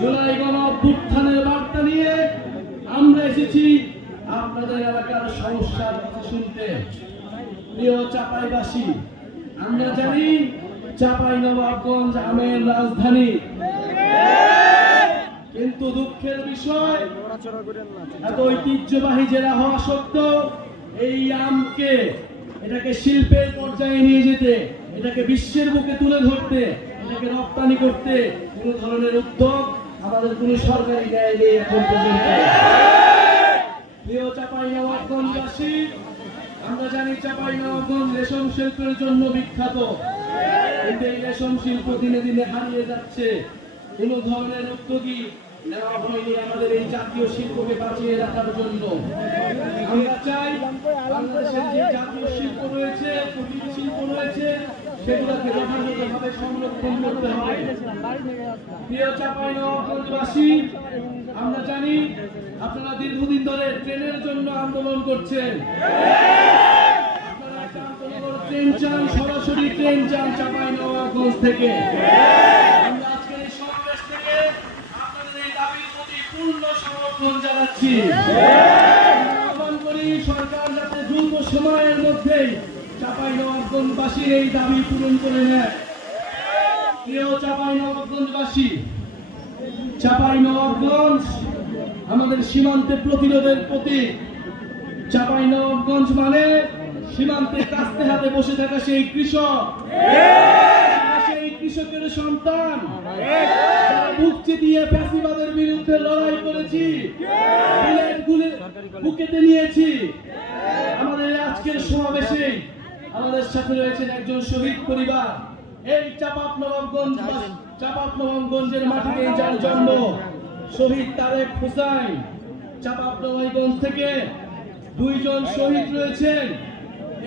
জুলাই গণ অভ্যুত্থানের বার্তা নিয়ে আমরা এসেছি আপনাদের এলাকার সমস্যার কথা শুনতে। প্রিয় চাঁপাইবাসী, আমরা জানি চাঁপাইনবাবগঞ্জ আমের রাজধানী, কিন্তু দুঃখের বিষয় এত ঐতিহ্যবাহী জেলা হওয়া সত্ত্বেও এই আমকে এটাকে শিল্পের পর্যায়ে নিয়ে যেতে, এটাকে বিশ্বের বুকে তুলে ধরতে, এটাকে রপ্তানি করতে কোন ধরনের উদ্যোগ আমাদের কোন সরকারি ন্যায় নেই এখন পর্যন্ত। প্রিয় চাঁপাইনবাবগঞ্জবাসী, আমরা জানি চাঁপাইনবাবগঞ্জ রেশম শিল্পের জন্য বিখ্যাত, কিন্তু এই রেশম শিল্প দিনে দিনে হারিয়ে যাচ্ছে। কোন ধরনের উদ্যোগী নেওয়া হয়নি আমাদের এই জাতীয় শিল্পকে বাঁচিয়ে রাখার জন্য। আমরা চাই বাংলাদেশের যে জাতীয় শিল্প রয়েছে, কুটির শিল্প রয়েছে, সেগুলোকে যথাযথভাবে সংরক্ষণ করতে হবে। প্রিয় চাঁপাইনবাবগঞ্জবাসী, আমরা জানি আপনারা দীর্ঘদিন ধরে ট্রেনের জন্য আন্দোলন করছেন। আপনারা ট্রেন চান, সরাসরি ট্রেন চান চাঁপাইনবাবগঞ্জ থেকে। আমরা আজকের এই সমাবেশ থেকে আপনাদের এই দাবির প্রতি পূর্ণ সমর্থন জানাচ্ছি। আহ্বান করি সরকার যাতে দ্রুত সময়ের মধ্যেই চাঁপাইনবাবগঞ্জবাসীর এই দাবি পূরণ করে নেয়। প্রিয় চাঁপাইনবাবগঞ্জবাসী, চাঁপাইনবাবগঞ্জ আমাদের সীমান্তে প্রতিরোধের প্রতীক। চাঁপাইনবাবগঞ্জ মানে সীমান্তে কাস্তে হাতে বসে থাকা সেই কৃষক, সেই কৃষকের সন্তান, যারা বুক চিতিয়ে ফ্যাসিবাদের বিরুদ্ধে লড়াই করেছি, বুকেতে নিয়েছি। আমাদের আজকের সমাবেশে আমাদের সাথে রয়েছেন একজন শহীদ পরিবার। এই চাঁপাইনবাবগঞ্জের মাটিতে যার জন্ম, শহীদ তারেক হোসেন। চাঁপাইনবাবগঞ্জ থেকে দুইজন শহীদ রয়েছেন।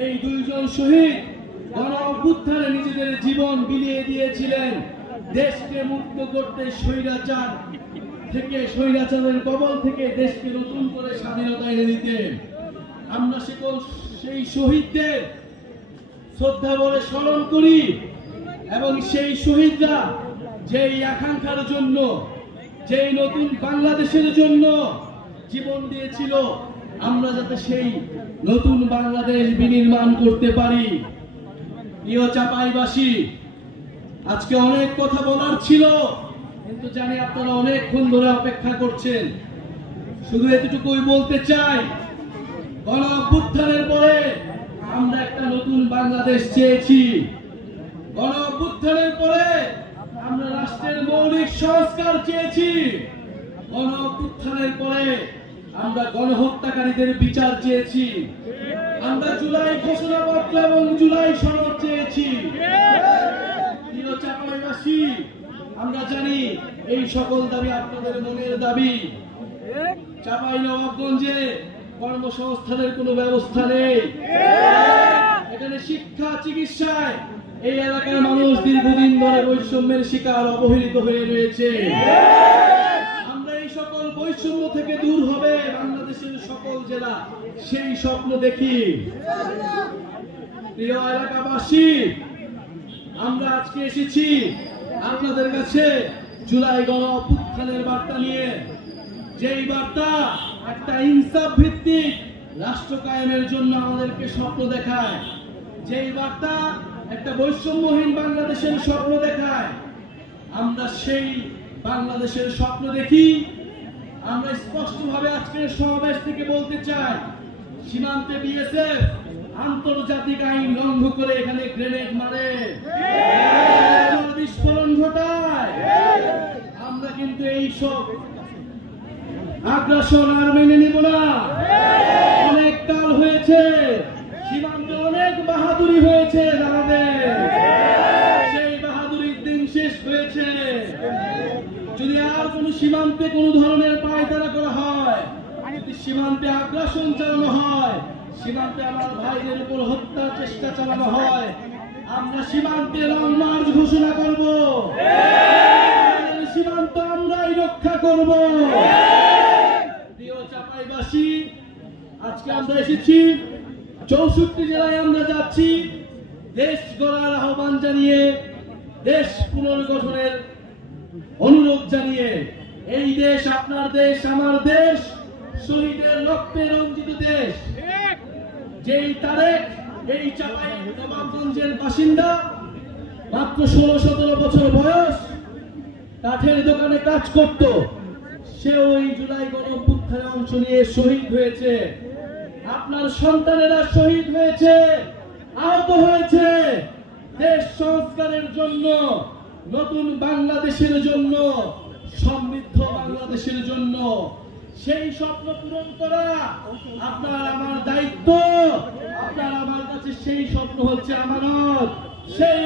এই দুইজন শহীদ গণ অভ্যুত্থানে নিজেদের জীবন বিলিয়ে দিয়েছিলেন দেশকে মুক্ত করতে, স্বৈরাচার থেকে, স্বৈরাচারের কবল থেকে দেশকে নতুন করে স্বাধীনতা এনে দিতে। আমরা সেই শহীদদের শ্রদ্ধা বলে স্মরণ করি এবং সেই শহীদরা যেই আকাঙ্ক্ষার জন্য, যেই নতুন বাংলাদেশের জন্য জীবন দিয়েছিল, আমরা যাতে সেই নতুন বাংলাদেশ বিনির্মাণ করতে পারি। প্রিয় চাঁপাইবাসী, আজকে অনেক কথা বলার ছিল, কিন্তু জানি আপনারা অনেকক্ষণ ধরে অপেক্ষা করছেন। শুধু এতটুকুই বলতে চাই, গণ অভ্যুত্থানের পরে আমরা একটা নতুন বাংলাদেশ চেয়েছি। গণ অভ্যুত্থানের পরে আমরা রাষ্ট্রের মৌলিক সংস্কার চেয়েছি। গণ অভ্যুত্থানের পরে আমরা গণহত্যাকারীদের বিচার চেয়েছি। আমরা জুলাই ঘোষণাপত্র এবং জুলাই সনদ চেয়েছি। প্রিয় চাঁপাইবাসী, আমরা জানি এই সকল দাবি আপনাদের মনের দাবি। চাঁপাইনবাবগঞ্জে কর্মসংস্থানের কোনো ব্যবস্থা নেই। এখানে শিক্ষা, চিকিৎসায় এই এলাকার মানুষ দীর্ঘদিন ধরে বৈষম্যের শিকার, অবহেলিত হয়ে রয়েছে। আমরা এই সকল বৈষম্য থেকে দূর হবে বাংলাদেশের সকল জেলা, সেই স্বপ্ন দেখি। প্রিয় এলাকাবাসী, আমরা আজকে এসেছি আপনাদের কাছে জুলাই গণ অভ্যুত্থানের বার্তা নিয়ে। যেই বার্তা একটা ইনসাফ ভিত্তিক রাষ্ট্র কায়েমের জন্য আমাদেরকে স্বপ্ন দেখায়, যেই বার্তা একটা বৈষম্যহীন বাংলাদেশের স্বপ্ন দেখায়। আমরা সেই বাংলাদেশের স্বপ্ন দেখি। আমরা স্পষ্টভাবে আজকের সমাবেশ থেকে বলতে চাই, সীমান্তে বিএসএফ আন্তর্জাতিক আইন লঙ্ঘন করে এখানে গ্রেনেড মারে, বিস্ফোরণ ঘটায়। আমরা কিন্তু এই সব আগ্রাসন আর মেনে নিব না। অনেক কাল হয়েছে, সীমান্তে অনেক বাহাদুরি হয়েছে দাদাদের, সেই বাহাদুরির দিন শেষ হয়েছে। যদি আর কোন সীমান্তে কোন ধরনের পায়তারা করা হয়, যদি সীমান্তে আগ্রাসন চালানো হয়, সীমান্তে আমার ভাইদের উপর হত্যার চেষ্টা চালানো হয়, আমরা সীমান্তে লং মার্চ ঘোষণা করব। সীমান্ত আমরাই রক্ষা করব। প্রিয় চাঁপাইবাসী, আজকে আমরা এসেছি 64 জেলায় আমরা যাচ্ছি দেশ গড়ার আহ্বান জানিয়ে, দেশ পুনর্গঠনের অনুরোধ জানিয়ে, এই দেশ আপনার দেশ, আমার দেশ, শহীদের রক্তে রঞ্জিত দেশ। যেই তারেক এই চাঁপাইনবাবগঞ্জের বাসিন্দা, মাত্র 16-17 বছর বয়স, কাঠের দোকানে কাজ করত, সে ওই জুলাই গণঅভ্যুত্থানে অংশ নিয়ে শহীদ হয়েছে। আপনার সন্তানেরা শহীদ হয়েছে, আহত হয়েছে দেশ সংস্কারের জন্য, নতুন বাংলাদেশের জন্য, সমৃদ্ধ বাংলাদেশের জন্য। সেই স্বপ্ন পূরণ করা আপনার আমার দায়িত্ব। আপনার আমার কাছে সেই স্বপ্ন হচ্ছে আমানত। সেই